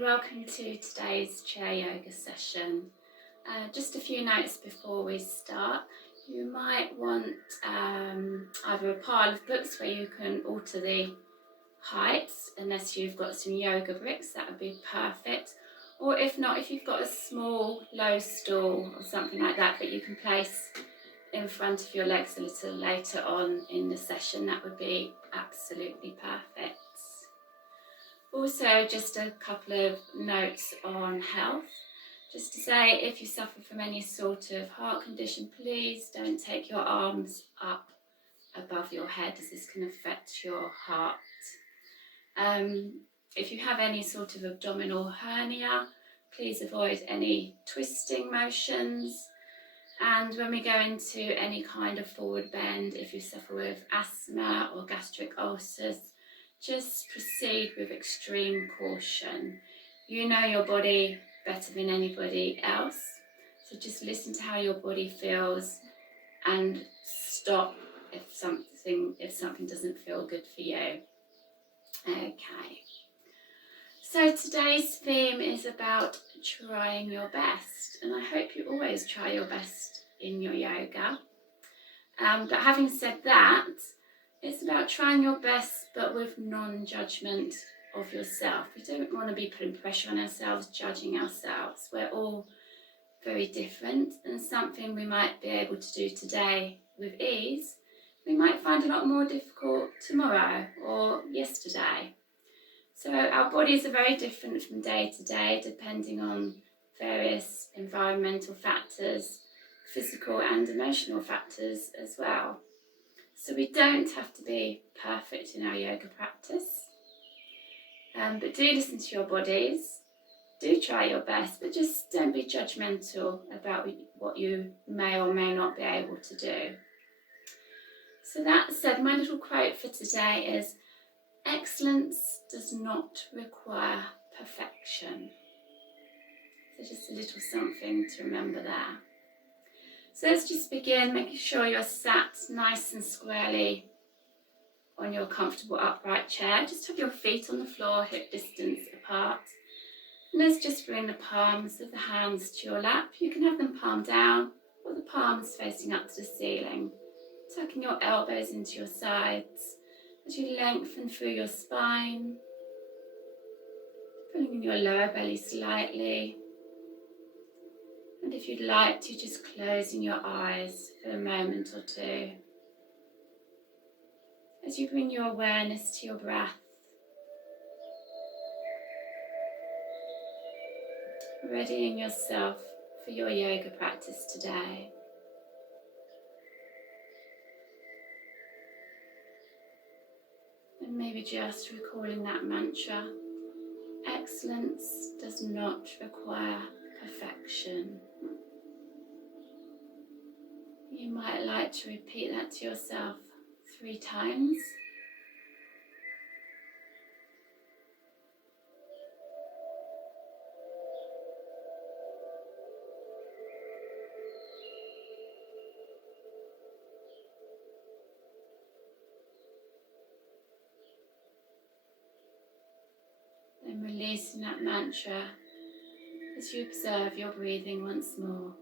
Welcome to today's chair yoga session. Just a few notes before we start. You might want either a pile of books where you can alter the heights, unless you've got some yoga bricks, that would be perfect. Or if not, if you've got a small low stool or something like that you can place in front of your legs a little later on in the session, that would be absolutely perfect. Also, just a couple of notes on health. Just to say, if you suffer from any sort of heart condition, please don't take your arms up above your head, as this can affect your heart. If you have any sort of abdominal hernia, please avoid any twisting motions. And when we go into any kind of forward bend, if you suffer with asthma or gastric ulcers, just proceed with extreme caution. You know your body better than anybody else, so just listen to how your body feels and stop if something doesn't feel good for you. Okay, so today's theme is about trying your best, and I hope you always try your best in your yoga. But having said that, it's about trying your best, but with non-judgment of yourself. We don't want to be putting pressure on ourselves, judging ourselves. We're all very different, and something we might be able to do today with ease, we might find a lot more difficult tomorrow or yesterday. So our bodies are very different from day to day, depending on various environmental factors, physical and emotional factors as well. So we don't have to be perfect in our yoga practice, but do listen to your bodies, do try your best, but just don't be judgmental about what you may or may not be able to do. So that said, my little quote for today is, excellence does not require perfection. So just a little something to remember there. So let's just begin, making sure you're sat nice and squarely on your comfortable upright chair. Just have your feet on the floor, hip distance apart. And let's just bring the palms of the hands to your lap. You can have them palm down or the palms facing up to the ceiling. Tucking your elbows into your sides as you lengthen through your spine. Pulling in your lower belly slightly. And if you'd like to, just closing your eyes for a moment or two. As you bring your awareness to your breath. Readying yourself for your yoga practice today. And maybe just recalling that mantra, excellence does not require perfection. You might like to repeat that to yourself 3 times. Then releasing that mantra as you observe your breathing once more.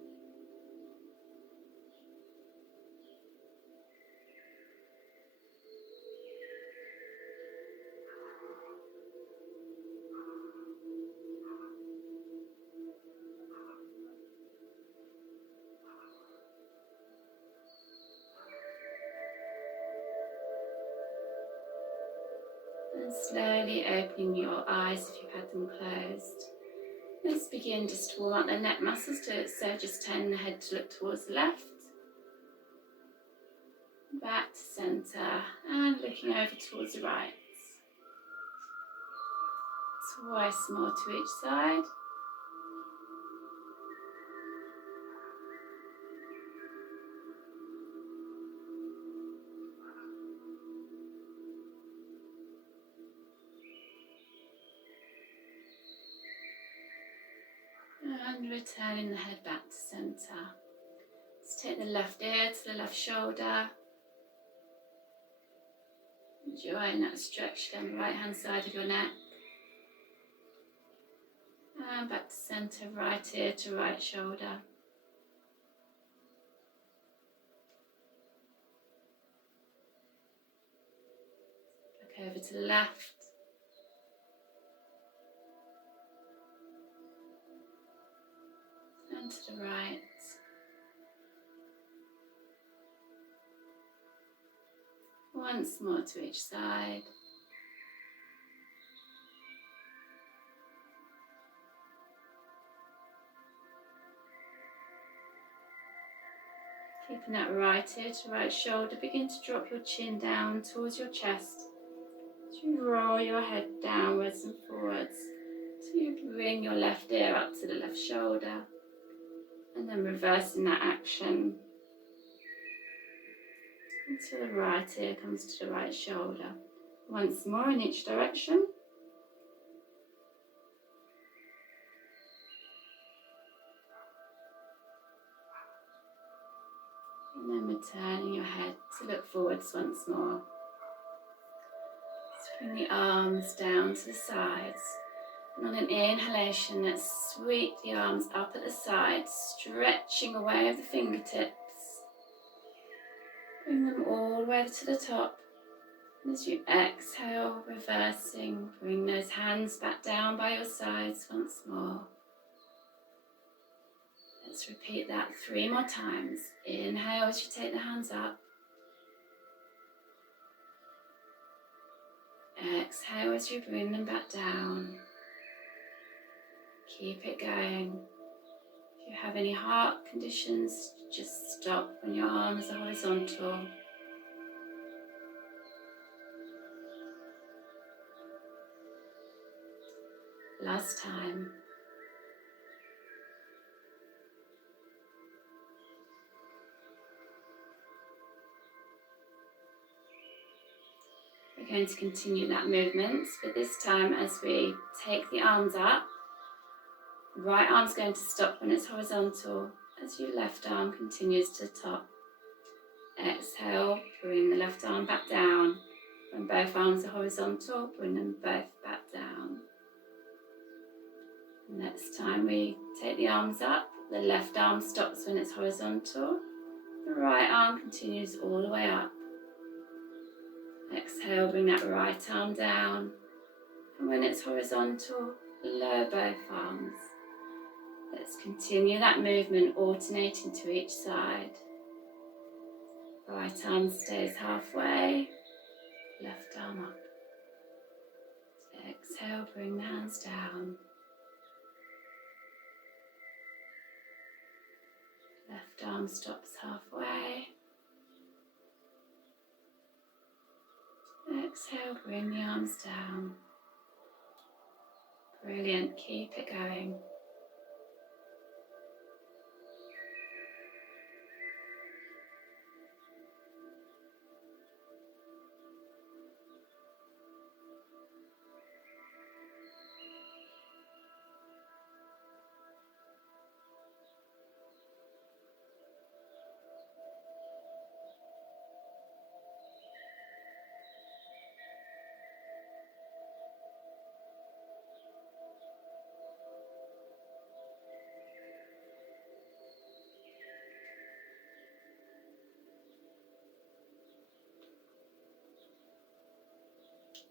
And slowly opening your eyes if you've had them closed. Let's begin just to warm up the neck muscles, so just turning the head to look towards the left, back to centre, and looking over towards the right. Twice more to each side. And returning the head back to centre. Let's take the left ear to the left shoulder. Enjoying that stretch down the right hand side of your neck. And back to centre, right ear to right shoulder. Back over to the left. And to the right. Once more to each side. Keeping that right ear to right shoulder, begin to drop your chin down towards your chest. As you roll your head downwards and forwards, so you bring your left ear up to the left shoulder, and then reversing that action until the right ear comes to the right shoulder. Once more in each direction. And then returning your head to look forwards once more. Bring the arms down to the sides. And on an inhalation, let's sweep the arms up at the sides, stretching away with the fingertips. Bring them all the way to the top. And as you exhale, reversing, bring those hands back down by your sides once more. Let's repeat that 3 more times. Inhale as you take the hands up. Exhale as you bring them back down. Keep it going. If you have any heart conditions, just stop when your arms are horizontal. Last time. We're going to continue that movement, but this time as we take the arms up, right arm's going to stop when it's horizontal as your left arm continues to the top. Exhale, bring the left arm back down. When both arms are horizontal, bring them both back down. Next time we take the arms up, the left arm stops when it's horizontal. The right arm continues all the way up. Exhale, bring that right arm down. And when it's horizontal, lower both arms. Let's continue that movement, alternating to each side. Right arm stays halfway, left arm up. Exhale, bring the hands down. Left arm stops halfway. Exhale, bring the arms down. Brilliant, keep it going.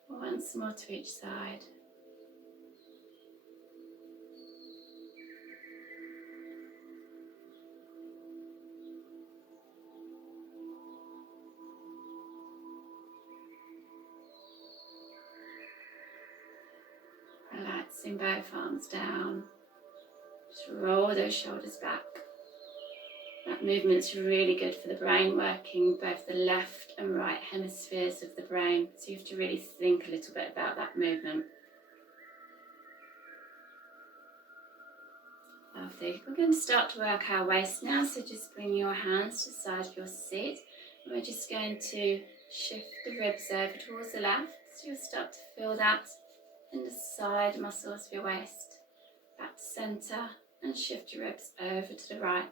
Once more to each side. Relaxing both arms down. Just roll those shoulders back. That movement's really good for the brain, working both the left and right hemispheres of the brain. So you have to really think a little bit about that movement. Lovely. We're going to start to work our waist now. So just bring your hands to the side of your seat. And we're just going to shift the ribs over towards the left. So you'll start to feel that in the side muscles of your waist. Back to centre and shift your ribs over to the right.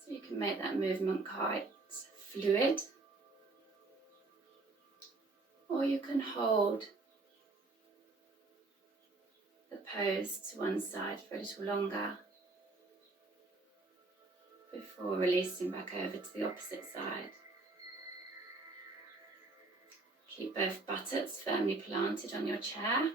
So you can make that movement quite fluid. or you can hold the pose to one side for a little longer before releasing back over to the opposite side. Keep both buttocks firmly planted on your chair.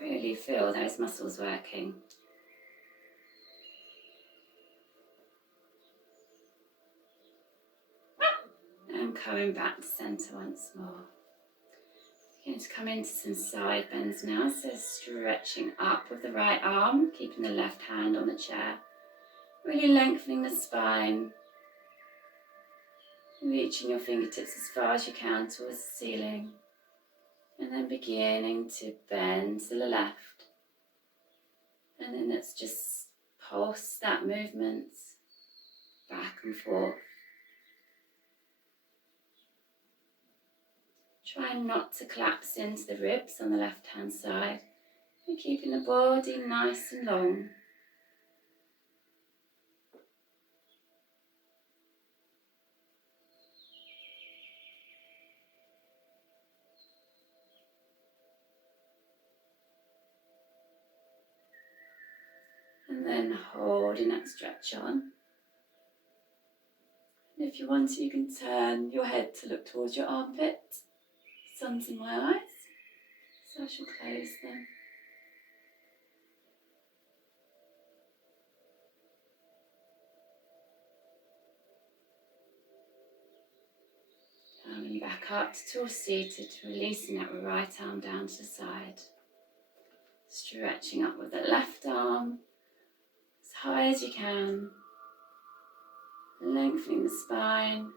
Really feel those muscles working. And coming back to centre once more. Going to come into some side bends now, so stretching up with the right arm, keeping the left hand on the chair, really lengthening the spine, reaching your fingertips as far as you can towards the ceiling, and then beginning to bend to the left, and then let's just pulse that movement back and forth. Try not to collapse into the ribs on the left hand side, and keeping the body nice and long. And then holding that stretch on. And if you want to, you can turn your head to look towards your armpit. Sun's in my eyes, so I shall close them. Coming back up to tall seated, releasing that right arm down to the side. Stretching up with the left arm as high as you can. Lengthening the spine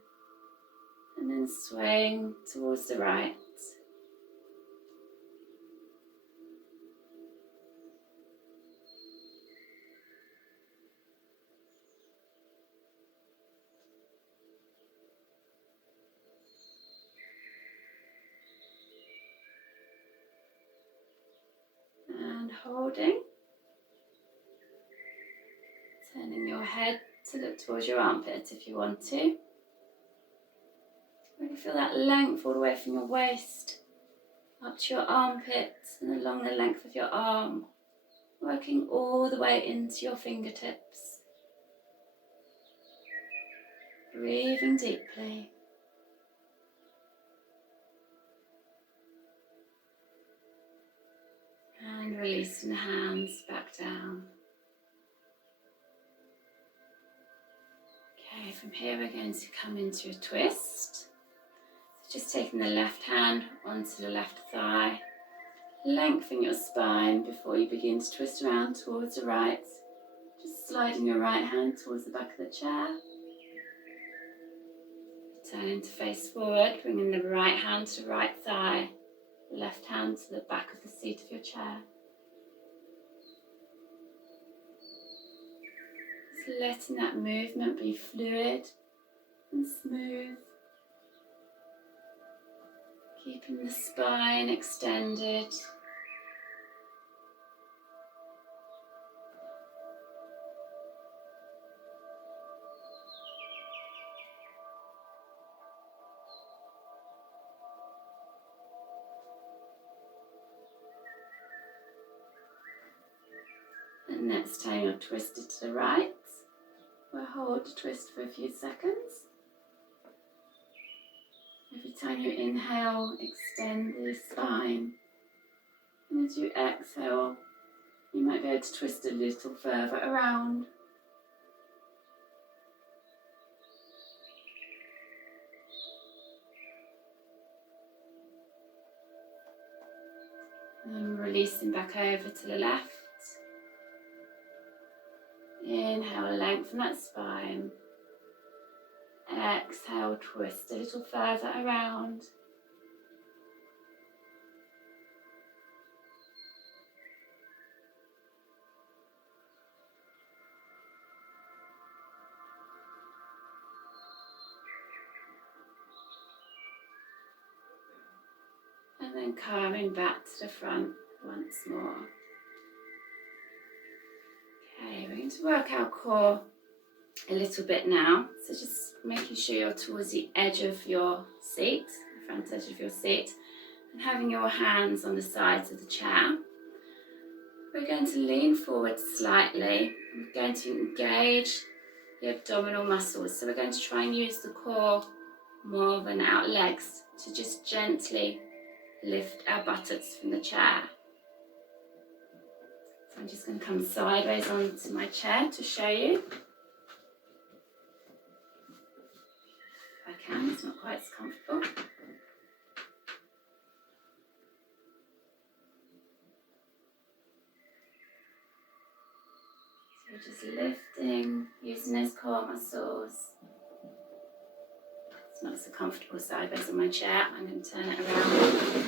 and then swaying towards the right. And holding. Turning your head to look towards your armpit if you want to. Really feel that length all the way from your waist up to your armpit and along the length of your arm, working all the way into your fingertips. Breathing deeply. And releasing the hands back down. Okay, from here we're going to come into a twist. So just taking the left hand onto the left thigh, lengthen your spine before you begin to twist around towards the right. Just sliding your right hand towards the back of the chair. Turning to face forward, bringing the right hand to the right thigh, left hand to the back of the seat of your chair. Just letting that movement be fluid and smooth. Keeping the spine extended. And next time you'll twist it to the right. We'll hold the twist for a few seconds. Every time you inhale, extend the spine. And as you exhale, you might be able to twist a little further around. And releasing back over to the left. Inhale, lengthen that spine. Exhale, twist a little further around. And then coming back to the front once more. Okay, we're going to work our core a little bit now. So just making sure you're towards the edge of your seat, the front edge of your seat, and having your hands on the sides of the chair. We're going to lean forward slightly. We're going to engage the abdominal muscles. So we're going to try and use the core more than our legs to just gently lift our buttocks from the chair. So I'm just going to come sideways onto my chair to show you. If I can, it's not quite as comfortable. So we're just lifting, using those core muscles. It's not so comfortable sideways on my chair. I'm going to turn it around. Okay.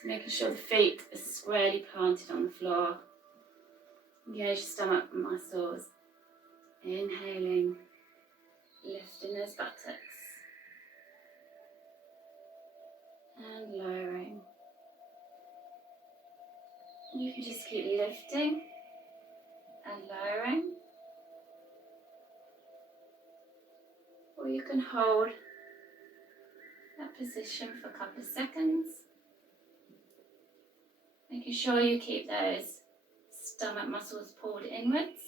So making sure the feet are squarely planted on the floor. Engage the stomach muscles. Inhaling, lifting those buttocks. And lowering. And you can just keep lifting and lowering. Or you can hold that position for a couple of seconds. Making sure you keep those stomach muscles pulled inwards.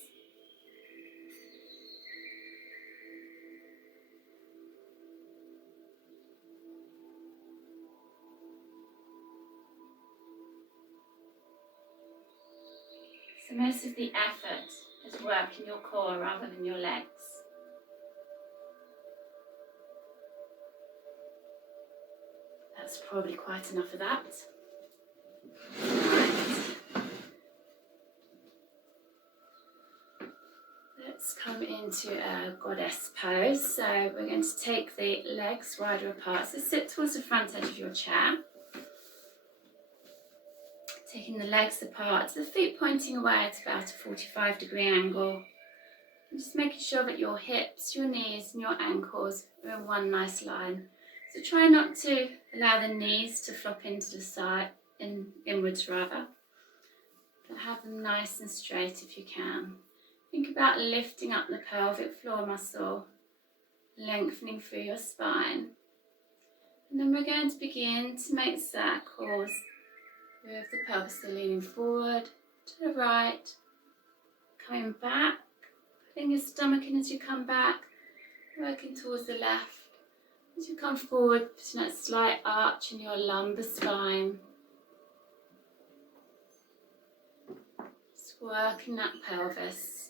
So most of the effort is working your core rather than your legs. That's probably quite enough of that. Right. Let's come into a goddess pose. So we're going to take the legs wider apart. So sit towards the front edge of your chair. Taking the legs apart, the feet pointing away at about a 45-degree angle. And just making sure that your hips, your knees and your ankles are in one nice line. So try not to allow the knees to flop into the side, inwards rather. But have them nice and straight if you can. Think about lifting up the pelvic floor muscle, lengthening through your spine. And then we're going to begin to make circles with the pelvis still leaning forward, to the right, coming back, putting your stomach in as you come back, working towards the left. As you come forward, putting that slight arch in your lumbar spine. Just working that pelvis.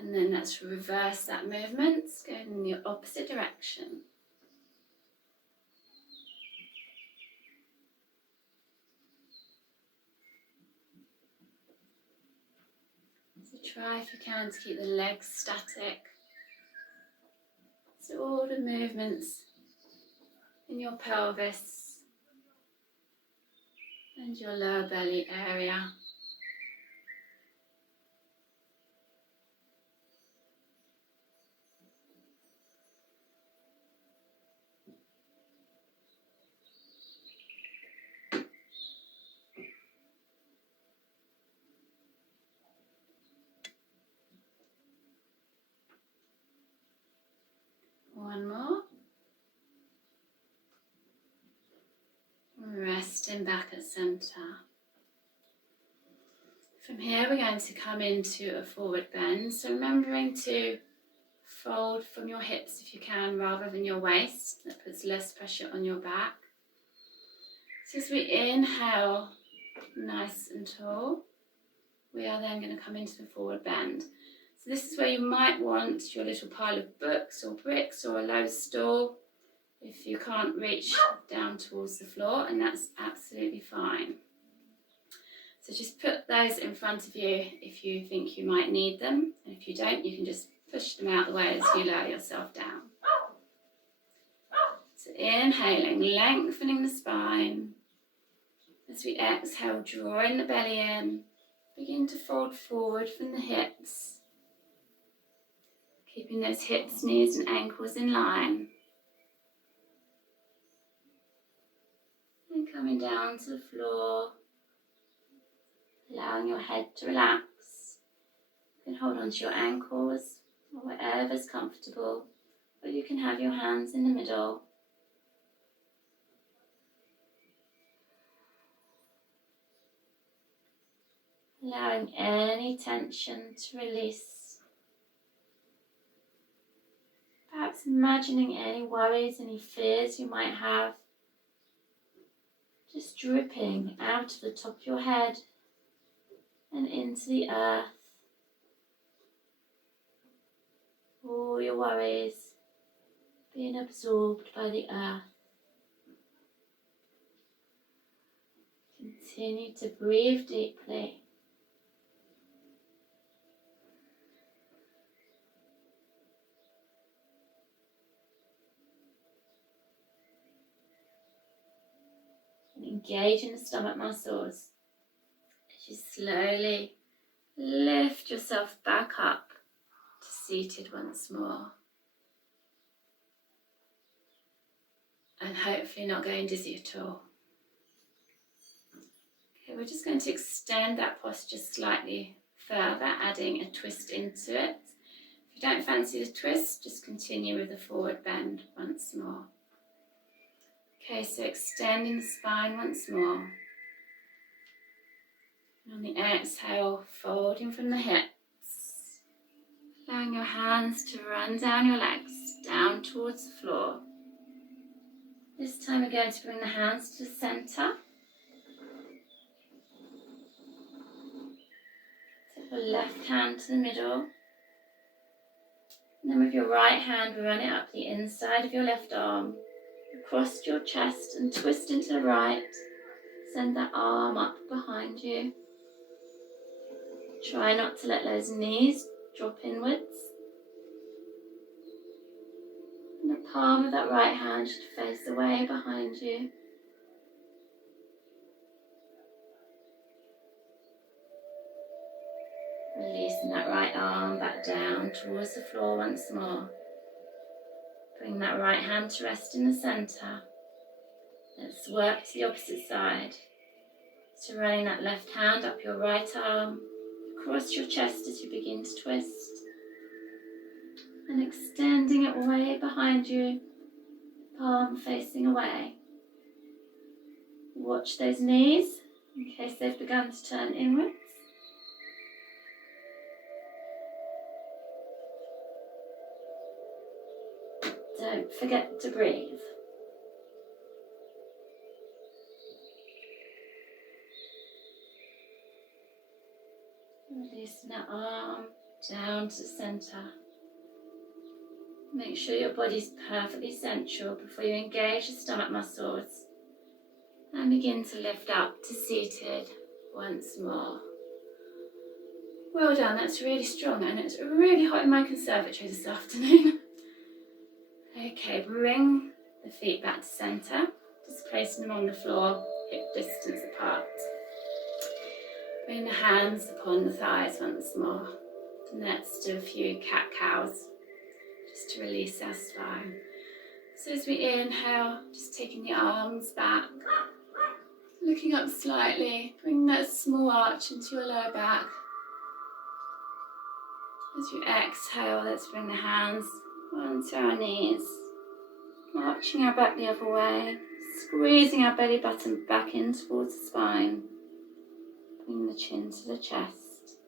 And then let's reverse that movement, going in the opposite direction. So try if you can to keep the legs static. So all the movements in your pelvis and your lower belly area. One more. Resting back at centre. From here we're going to come into a forward bend. So remembering to fold from your hips if you can rather than your waist. That puts less pressure on your back. So as we inhale nice and tall, we are then going to come into the forward bend. So this is where you might want your little pile of books or bricks or a low stool if you can't reach down towards the floor, and that's absolutely fine. So just put those in front of you if you think you might need them, and if you don't, you can just push them out the way as you lower yourself down. So inhaling, lengthening the spine. As we exhale, drawing the belly in, begin to fold forward from the hips. Keeping those hips, knees and ankles in line. And coming down to the floor, allowing your head to relax. You can hold onto your ankles or wherever's comfortable, or you can have your hands in the middle. Allowing any tension to release. Perhaps imagining any worries, any fears you might have, just dripping out of the top of your head and into the earth. All your worries being absorbed by the earth. Continue to breathe deeply. And engage in the stomach muscles as you slowly lift yourself back up to seated once more. And hopefully not going dizzy at all. Okay, we're just going to extend that posture slightly further, adding a twist into it. If you don't fancy the twist, just continue with the forward bend once more. Okay, so extending the spine once more. And on the exhale, folding from the hips. Allowing your hands to run down your legs, down towards the floor. This time we're going to bring the hands to the centre. Take your left hand to the middle. And then with your right hand, run it up the inside of your left arm, across your chest and twist into the right. Send that arm up behind you. Try not to let those knees drop inwards. And the palm of that right hand should face away behind you. Releasing that right arm back down towards the floor once more. Bring that right hand to rest in the centre. Let's work to the opposite side. So running that left hand up your right arm, across your chest as you begin to twist. And extending it way behind you, palm facing away. Watch those knees in case they've begun to turn inwards. Don't forget to breathe. Releasing that arm down to the centre. Make sure your body's perfectly central before you engage the stomach muscles. And begin to lift up to seated once more. Well done, that's really strong, and it's really hot in my conservatory this afternoon. Okay, bring the feet back to centre, just placing them on the floor, hip distance apart. Bring the hands upon the thighs once more. And let's do a few cat-cows, just to release our spine. So as we inhale, just taking the arms back, looking up slightly, bring that small arch into your lower back. As you exhale, let's bring the hands onto our knees, arching our back the other way, squeezing our belly button back in towards the spine. Bring the chin to the chest.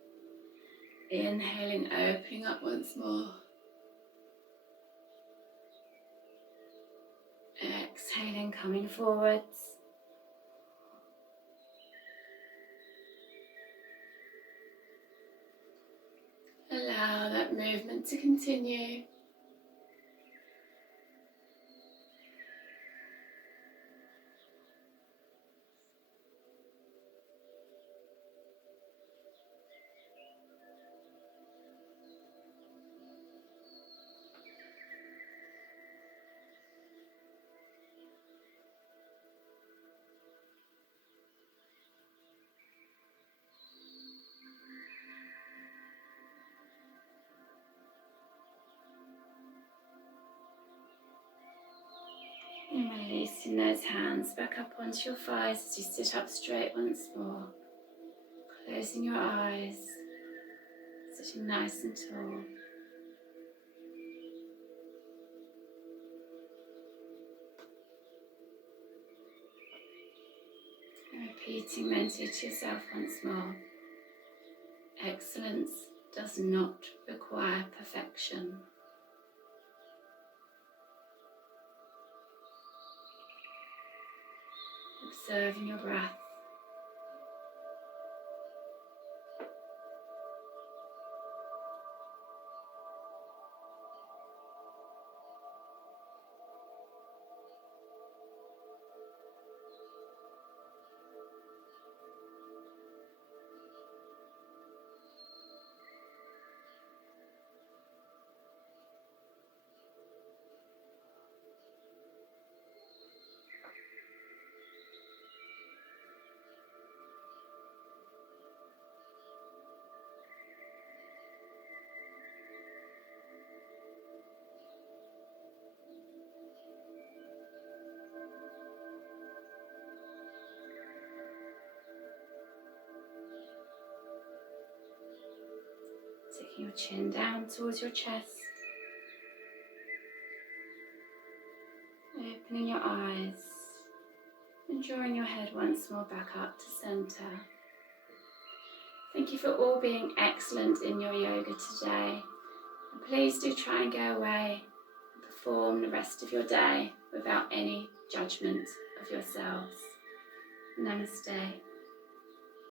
Inhaling, opening up once more. Exhaling, coming forwards. Allow that movement to continue. And releasing those hands back up onto your thighs as you sit up straight once more. Closing your eyes, sitting nice and tall. And repeating mentally to yourself once more. Excellence does not require perfection. Observing your breath. Taking your chin down towards your chest. Opening your eyes and drawing your head once more back up to center. Thank you for all being excellent in your yoga today. And please do try and go away and perform the rest of your day without any judgment of yourselves. Namaste.